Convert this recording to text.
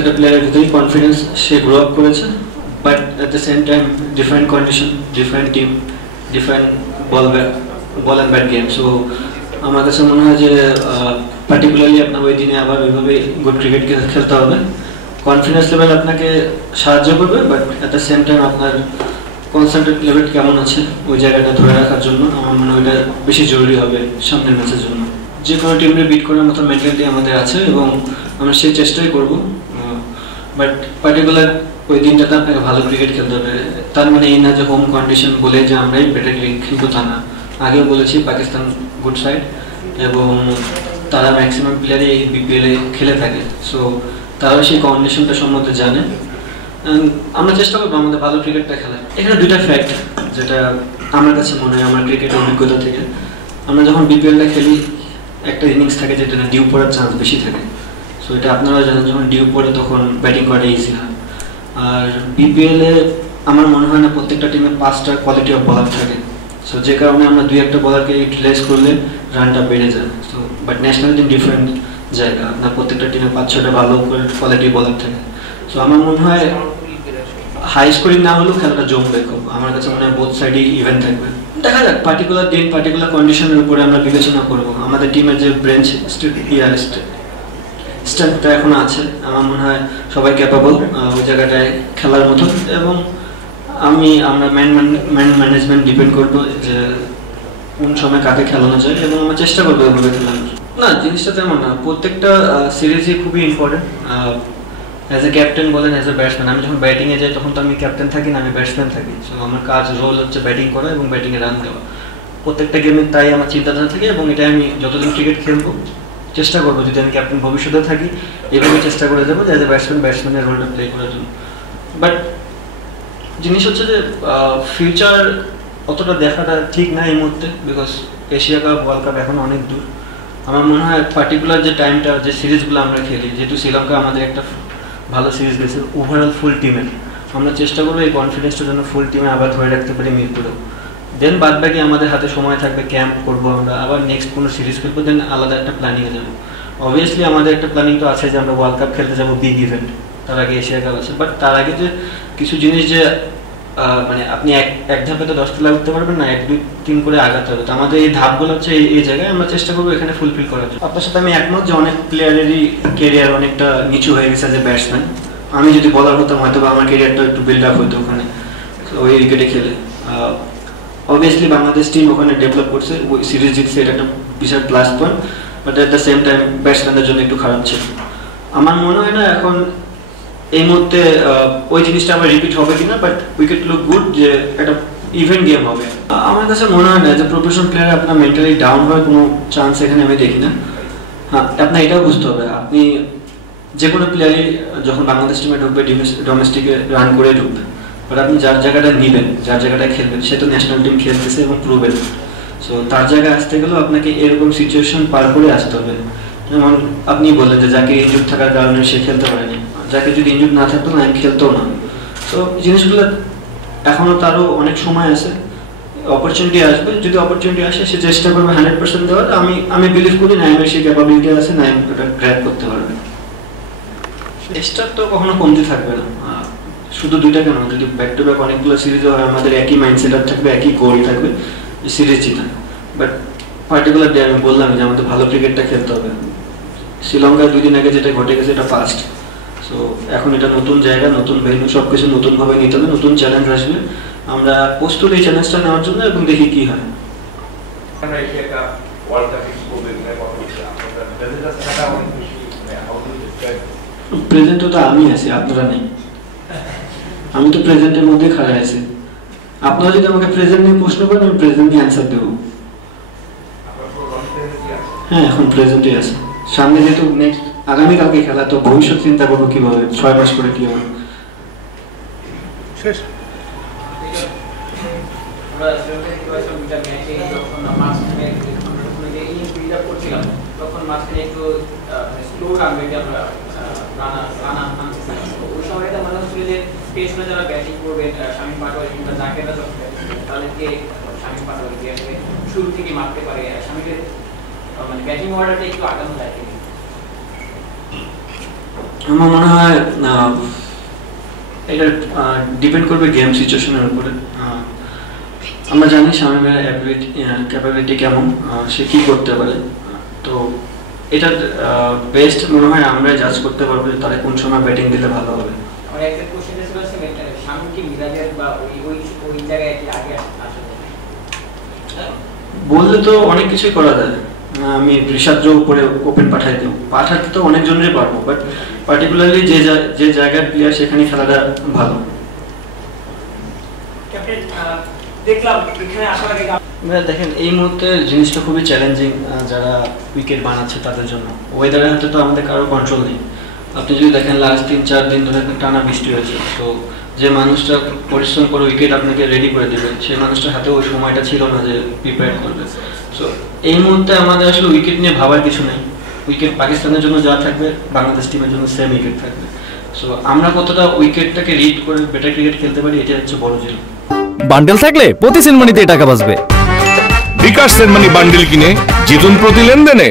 একটা প্লেয়ারের ভিতরেই কনফিডেন্স সে গ্রো আপ করেছে, but at the same time different condition, different team, different ball and bat game. So আমার কাছে মনে হয় যে পার্টিকুলারলি আপনার ওই দিনে আবার ওইভাবে গুড ক্রিকেট খেলতে হবে। কনফিডেন্স লেভেল আপনাকে সাহায্য করবে, but at the same time আপনার কনসেন্ট্রেট লেভেল কেমন আছে ওই জায়গাটা ধরে রাখার জন্য আমার মনে হয় ওইটা বেশি জরুরি হবে সামনের ম্যাচের জন্য। যে কোনো টিমকে বিট করার মতো মেন্টালিটি আমাদের আছে এবং আমরা সেই চেষ্টাই করব, বাট পার্টিকুলার ওই দিনটাতে আপনাকে ভালো ক্রিকেট খেলতে হবে। তার মানে এই না যে হোম কন্ডিশন বলে যে আমরাই বেটার ক্রিকেট খেলবো তা না। আগেও বলেছি পাকিস্তান গুড সাইড এবং তারা ম্যাক্সিমাম প্লেয়ারই এই বিপিএলে খেলে থাকে, সো তারাও সেই কন্ডিশনটা সম্বন্ধে জানে। আমরা চেষ্টা করবো আমাদের ভালো ক্রিকেটটা খেলার। এখানে দুইটা ফ্যাক্ট যেটা আমার কাছে মনে হয় আমার ক্রিকেটের অভিজ্ঞতা থেকে, আমরা যখন বিপিএলটা খেলি একটা ইনিংস থাকে যেটা ডিউ পড়ার চান্স বেশি থাকে। সো এটা আপনারা জানেন যখন ডিউ পড়ে তখন ব্যাটিং করাটা ইজি হয়। আর বিপিএলে আমার মনে হয় না প্রত্যেকটা টিমে 5টা কোয়ালিটি অফ বলার থাকে, সো যে কারণে আমরা 2-1টা বলারকে ইউটিলাইজ করলে রানটা বেড়ে যায়। So but national team different জায়গা, আপনার প্রত্যেকটা টিমে 5-6টা ভালো কোয়ালিটি বলার থাকে। সো আমার মনে হয় হাই স্কোরিং না হলেও খেলাটা জমবে খুব। আমার কাছে মনে হয় বোথ সাইডই ইভেন্ট থাকবে। দেখা যাক পার্টিকুলার দিন পার্টিকুলার কন্ডিশনের উপরে আমরা বিবেচনা করব। আমাদের টিমের যে ব্রেঞ্চ স্ট্রেংথটা এখন আছে আমার মনে হয় সবাই ক্যাপাবল ওই জায়গাটায় খেলার মতো, এবং আমরা ম্যান ম্যানেজমেন্ট ডিপেন্ড করবো যে কোন সময় কাকে খেলানো যায় এবং আমরা চেষ্টা করবো ওইভাবে খেলানোর। না, জিনিসটা তেমন না, প্রত্যেকটা সিরিজই খুবই ইম্পর্টেন্ট। অ্যাজ এ ক্যাপ্টেন বলেন, অ্যাজ এ ব্যাটসম্যান, আমি যখন ব্যাটিংয়ে যাই তখন তো আমি ক্যাপ্টেন থাকি না, আমি ব্যাটসম্যান থাকি। সো আমার কাজ রোল হচ্ছে ব্যাটিং করা এবং ব্যাটিংয়ে রান দেওয়া প্রত্যেকটা গেমে, তাই আমার চিন্তাধারা থাকে এবং এটা আমি যতদিন ক্রিকেট খেলবো চেষ্টা করবো যদি আমি ক্যাপ্টেন ভবিষ্যতে থাকি এভাবে চেষ্টা করে যাবো যে অ্যাজ এ ব্যাটসম্যানের রোলটা প্লে করার জন্য। বাট জিনিস হচ্ছে যে ফিউচার অতটা দেখাটা ঠিক না এই মুহূর্তে, because Asia cup world cup এখন অনেক দূর। আমার মনে হয় পার্টিকুলার যে টাইমটা যে সিরিজগুলো আমরা খেলি, যেহেতু শ্রীলঙ্কা আমাদের একটা ভালো সিরিজ গেছে ওভারঅল ফুল টিমের, আমরা চেষ্টা করবো এই কনফিডেন্সটার জন্য ফুল টিমে আবার ধরে রাখতে পারি মিরপুরেও। দেন বাদ বাকি আমাদের হাতে সময় থাকবে, ক্যাম্প করবো আমরা, আবার নেক্সট কোনো সিরিজ খেলবো, দেন আলাদা একটা প্ল্যানিংয়ে যাবো। অবভিয়াসলি আমাদের একটা প্ল্যানিং তো আছে যে আমরা ওয়ার্ল্ড কাপ খেলতে যাবো, বিগ ইভেন্ট, তার আগে এশিয়া কাপ আছে। বাট তার আগে যে কিছু জিনিস যে মানে আপনি এক ধাপে তো 10 তলায় উঠতে পারবেন না, 1-2-3 করে আগাতে হবে। তো আমাদের এই ধাপগুলো হচ্ছে এই জায়গায় আমরা চেষ্টা করবো এখানে ফুলফিল করার জন্য। আপনার সাথে আমি একমত যে অনেক প্লেয়ারেরই কেরিয়ার অনেকটা নিচু হয়ে গেছে যে ব্যাটসম্যান। আমি যদি বলার হতাম হয়তো আমার কেরিয়ারটা একটু বিল্ড আপ হতো ওখানে ওই উইকেটে খেলে। অবভিয়াসলি বাংলাদেশ টিম ওখানে ডেভেলপ করছে, ওই সিরিজ জিতছে, এটা একটা বিশাল plus point. But at the same time ব্যাটসম্যানদের জন্য একটু খারাপ ছিল। আমার মনে হয় না এখন এই মুহূর্তে ওই জিনিসটা আবার রিপিট হবে কিনা, বাট উইকেট লুক গুড যে একটা ইভেন্ট গেম হবে। আমার কাছে মনে হয় না যে প্রফেশনাল প্লেয়ার আপনার মেন্টালি ডাউন হওয়ার কোনো চান্স এখানে আমি দেখি না। হ্যাঁ, আপনার এটাও বুঝতে হবে আপনি যে কোনো প্লেয়ারই যখন বাংলাদেশ টিমে ঢুকবে ডোমেস্টিকে রান করে ঢুকবে, বাট আপনি যার জায়গাটা নেবেন, যার জায়গাটা খেলবেন, সে তো ন্যাশনাল টিম খেলতেছে এবং প্রুভেন। সো তার জায়গায় আসতে গেলেও আপনাকে এরকম সিচুয়েশন পার করে আসতে হবে। যেমন আপনি বললেন যে যাকে ইনজুর থাকার কারণে সে খেলতে পারেনি, যাকে যদি ইনজুর না থাকতো না আমি খেলতেও না। তো জিনিসগুলো এখনও তারও অনেক সময় আছে, অপরচুনিটি আসবে, যদি অপরচুনিটি আসে সে চেষ্টা করবে 100% দেওয়ার। আমি বিলিভ করি নাইমের সেই ক্যাপাবিলিটি আছে, নাইম ওটা গ্র্যাব করতে পারবে। চেষ্টার তো কখনো কমতে থাকবে না, শুধু দুইটা কেন, যদি ব্যাক টু ব্যাক অনেকগুলো সিরিজও হয় আমাদের একই মাইন্ডসেট থাকবে, একই গোল থাকবে, সিরিজ জিতা। বাট পার্টিকুলার ডে আমি বললাম যে আমাদের ভালো ক্রিকেটটা খেলতে হবে। শ্রীলঙ্কায় 2 দিন আগে যেটা ঘটে গেছে এটা পাস্ট। সো এখন এটা নতুন জায়গা, নতুন ভেন্যু, সব কিছু নতুনভাবে নিতে হবে, নতুন চ্যালেঞ্জ আসবে। আমরা প্রস্তুত এই চ্যালেঞ্জটা নেওয়ার জন্য এবং দেখি কি হয়। প্রেজেন্টও তো আমি আছি, আপনারা নেই। আমি তো প্রেজেন্টের মধ্যে খাড়া আছি। আপনারা যদি আমাকে প্রেজেন্ট নিয়ে প্রশ্ন করেন আমি প্রেজেন্ট নিয়ে অ্যান্সার দেবো। হ্যাঁ, এখন প্রেজেন্টে আছে। সামনে যেহেতু নেক্সট আগামীকালকে খেলা, তো ভবিষ্যৎ চিন্তা করবো কিভাবে 6 মাস করে কি হবে। শেষ যারা ব্যাটিং করবে শামীম পাটোয়ারি কিংবা জাকের তাদেরকে শামীম পাটোয়ারি শুরু থেকে মারতে পারে, শামীমের মানে ব্যাটিং অর্ডারটা একটু আগানো যায়। আমার মনে হয় এটা ডিপেন্ড করবে গেম সিচুয়েশনের উপরে। আমরা জানি শামীমের ক্যাপাবিলিটি কেমন, সে কি করতে পারে। তো এটা বেস্ট মনে হয় আমরা জাজ করতে পারবো যে তারা কোন সময় ব্যাটিং দিলে ভালো হবে। আমার একটা কোশ্চেন ছিল শামীম কি মিরাজের বা ওই জায়গায় কি আগে আসে? বললে তো অনেক কিছুই করা যায়। আমি ঋষাদ্র উপরে ওপেন পাঠাই দেবো, পাঠাতে তো অনেকজনেরই পারবো, বাট পার্টিকুলারলি যে জায়গার প্লেয়ার সেখানে খেলাটা ভালো। ক্যাপ্টেন, দেখলাম এখানে আসার আগে দেখেন এই মুহূর্তে জিনিসটা খুবই চ্যালেঞ্জিং যারা উইকেট বানাচ্ছে তাদের জন্য। ওয়েদারের হাতে তো আমাদের কারো কন্ট্রোল নেই। আপনি যদি দেখেন লাস্ট 3-4 দিন ধরে টানা বৃষ্টি হয়েছে, তো যে মানুষটা পরিশ্রম করে উইকেট আপনাকে রেডি করে দেবে সেই মানুষটার হাতে ওই সময়টা ছিল না যে প্রিপেয়ার করবে। সো এই মুহূর্তে আমাদের আসলে উইকেট নিয়ে ভাবার কিছু নেই। উইকেট পাকিস্তানের জন্য যা থাকবে বাংলাদেশ টিমের জন্য সেম উইকেট থাকবে। সো আমরা কতটা উইকেটটাকে রিড করে বেটার ক্রিকেট খেলতে পারি, এটা হচ্ছে বড় জিনিস। বান্ডেল থাকলে প্রতি সেনমানিতে টাকা বাঁচবে। বিকাশ সেনমানি বান্ডেল কিনে জিতুন প্রতি লেনদেনে।